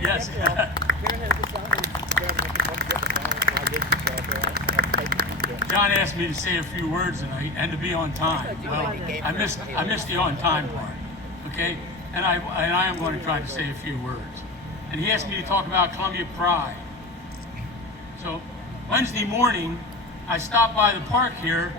Yes. John asked me to say a few words tonight and to be on time. Well, I missed the on time part. Okay, and I am going to try to say a few words. And he asked me to talk about Columbia Pride. So Wednesday morning, I stopped by the park here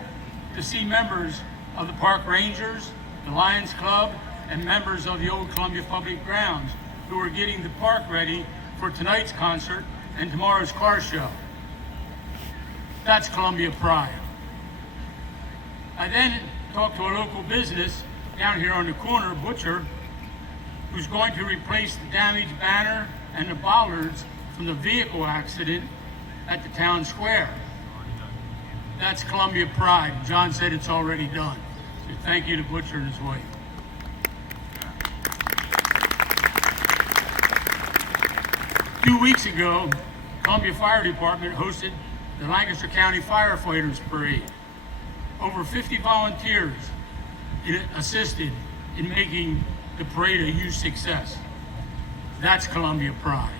to see members of the park rangers, the Lions Club, and members of the old Columbia Public Grounds who were getting the park ready for tonight's concert and tomorrow's car show. That's Columbia Pride. I then talked to a local business down here on the corner, Butcher, who's going to replace the damaged banner and the bollards from the vehicle accident at the town square. That's Columbia Pride. John said it's already done. So thank you to Butcher and his wife. A few weeks ago, Columbia Fire Department hosted the Lancaster County Firefighters Parade. Over 50 volunteers assisted in making the parade a huge success. That's Columbia Pride.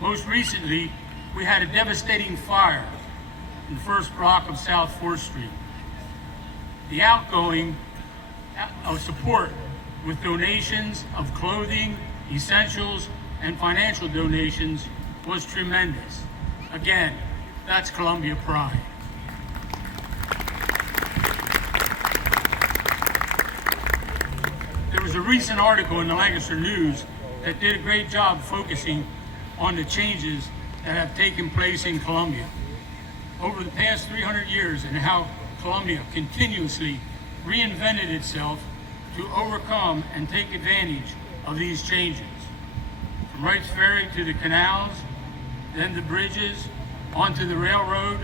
Most recently, we had a devastating fire in the first block of South 4th Street. The outgoing of support with donations of clothing, essentials, and financial donations was tremendous. Again, that's Columbia Pride. There was a recent article in the Lancaster News that did a great job focusing on the changes that have taken place in Columbia over the past 300 years and how Columbia continuously reinvented itself to overcome and take advantage of these changes. From Wright's Ferry to the canals, then the bridges, onto the railroad,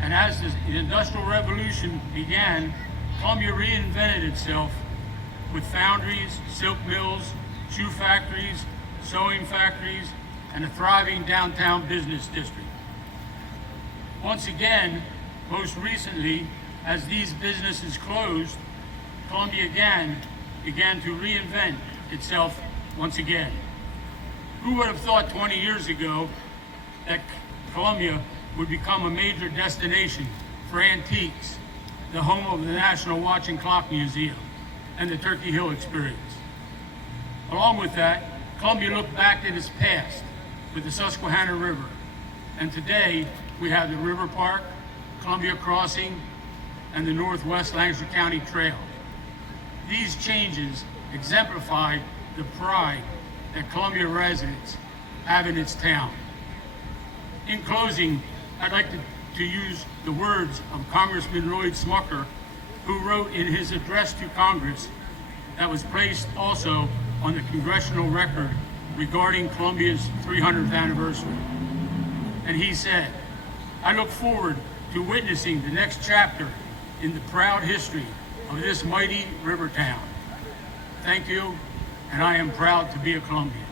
and as the Industrial Revolution began, Columbia reinvented itself with foundries, silk mills, shoe factories, sewing factories, and a thriving downtown business district. Once again, most recently, as these businesses closed, Columbia again began to reinvent itself once again. Who would have thought 20 years ago that Columbia would become a major destination for antiques, the home of the National Watch and Clock Museum, and the Turkey Hill Experience. Along with that, Columbia looked back at its past with the Susquehanna River, and today we have the River Park, Columbia Crossing, and the Northwest Lancaster County Trail. These changes exemplify the pride that Columbia residents have in its town. In closing, I'd like to use the words of Congressman Lloyd Smucker, who wrote in his address to Congress that was placed also on the congressional record regarding Columbia's 300th anniversary. And he said, "I look forward to witnessing the next chapter in the proud history of this mighty river town. Thank you, and I am proud to be a Columbian."